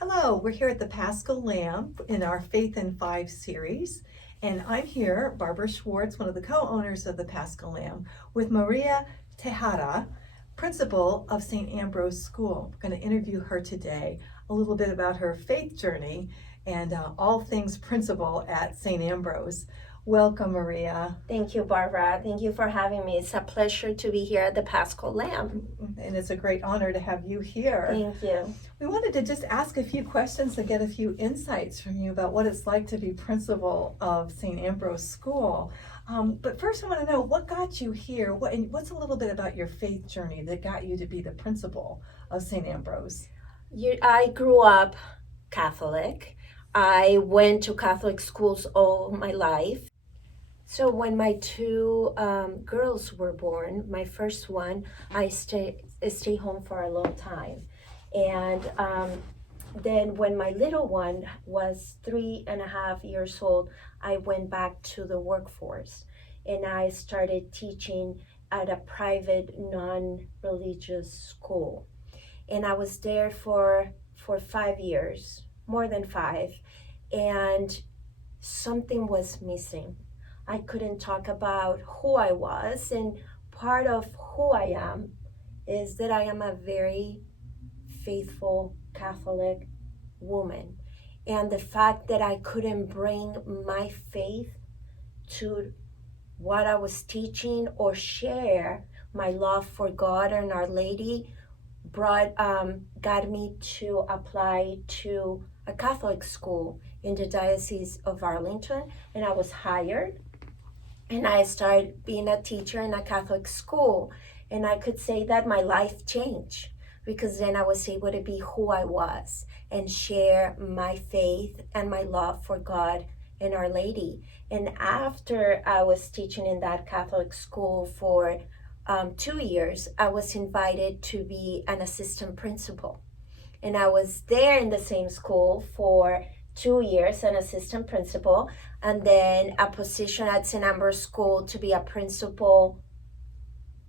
Hello, we're here at the Paschal Lamb in our Faith in Five series. And I'm here, Barbara Schwartz, one of the co-owners of the Paschal Lamb, with Maria Tejada, principal of St. Ambrose School. We're going to interview her today, a little bit about her faith journey and all things principal at St. Ambrose. Welcome, Maria. Thank you, Barbara. Thank you for having me. It's a pleasure to be here at the Paschal Lamb. And it's a great honor to have you here. Thank you. We wanted to just ask a few questions to get a few insights from you about what it's like to be principal of St. Ambrose School. But first, I want to know what got you here. What's a little bit about your faith journey that got you to be the principal of St. Ambrose? I grew up Catholic. I went to Catholic schools all my life. So when my two girls were born, my first one, I stayed home for a long time. And then when my little one was 3.5 years old, I went back to the workforce and I started teaching at a private non-religious school. And I was there for 5 years, more than 5, and something was missing. I couldn't talk about who I was, and part of who I am is that I am a very faithful Catholic woman. And the fact that I couldn't bring my faith to what I was teaching or share my love for God and Our Lady got me to apply to a Catholic school in the Diocese of Arlington, and I was hired. And I started being a teacher in a Catholic school. And I could say that my life changed because then I was able to be who I was and share my faith and my love for God and Our Lady. And after I was teaching in that Catholic school for 2 years, I was invited to be an assistant principal. And I was there in the same school for 2 years, an assistant principal, and then a position at St. Ambrose School to be a principal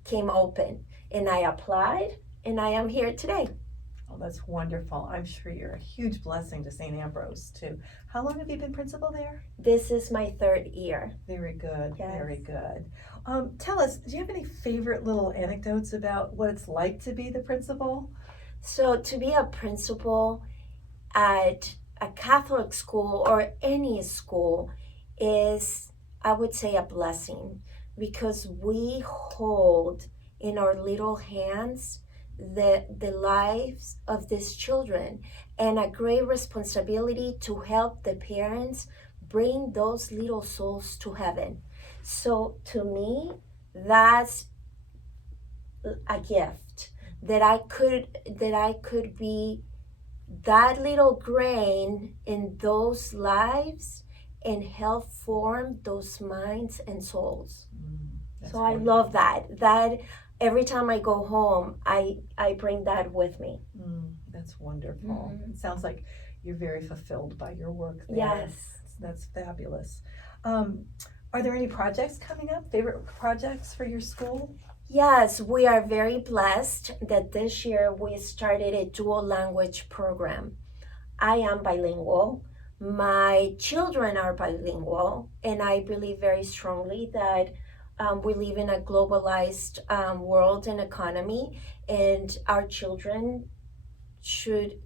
came open. And I applied, and I am here today. Oh, that's wonderful. I'm sure you're a huge blessing to St. Ambrose, too. How long have you been principal there? This is my 3rd year. Very good, Yes. Very good. Tell us, do you have any favorite little anecdotes about what it's like to be the principal? So to be a principal at a Catholic school or any school is, I would say, a blessing because we hold in our little hands the lives of these children and a great responsibility to help the parents bring those little souls to heaven. So to me, that's a gift that I could be that little grain in those lives and help form those minds and souls. So I love that every time I go home, I bring that with me. That's wonderful. It sounds like you're very fulfilled by your work there. Yes. That's fabulous. Are there any projects coming up, favorite projects for your school? Yes, we are very blessed that this year we started a dual language program. I am bilingual. My children are bilingual, and I believe very strongly that we live in a globalized world and economy, and our children should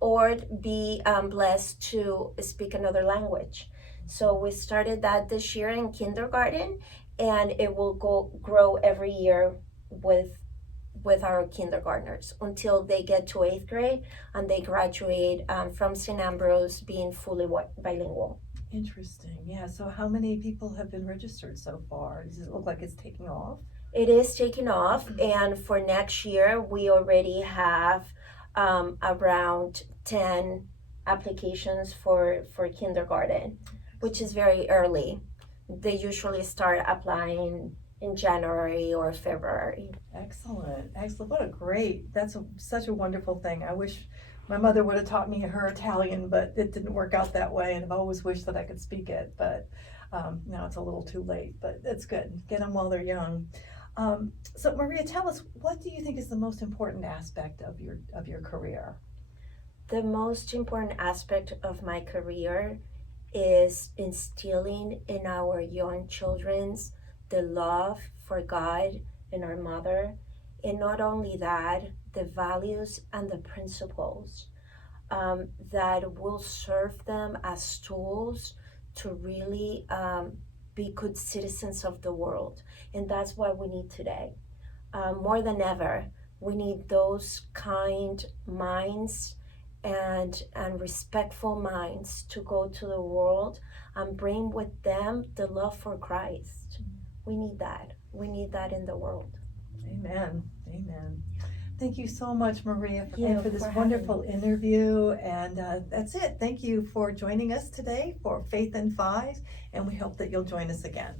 or be blessed to speak another language. So we started that this year in kindergarten, and it will grow every year with our kindergartners until they get to 8th grade and they graduate from St. Ambrose being fully bilingual. Interesting. Yeah. So how many people have been registered so far? Does it look like it's taking off? It is taking off, and for next year we already have around 10 applications for kindergarten, which is very early. They usually start applying in January or February. Excellent. That's such a wonderful thing. I wish my mother would have taught me her Italian, but it didn't work out that way, and I've always wished that I could speak it, but now it's a little too late, but it's good. Get them while they're young. So Maria, tell us, what do you think is the most important aspect of your career? The most important aspect of my career is instilling in our young children's the love for God and our mother, and not only that, the values and the principles that will serve them as tools to really be good citizens of the world. And that's what we need today. More than ever, we need those kind minds and respectful minds to go to the world and bring with them the love for Christ. We need that. We need that in the world. Amen. Amen. Thank you so much, Maria, Yeah, for this for wonderful having me. interview. And that's it. Thank you for joining us today for Faith in Five, and we hope that you'll join us again.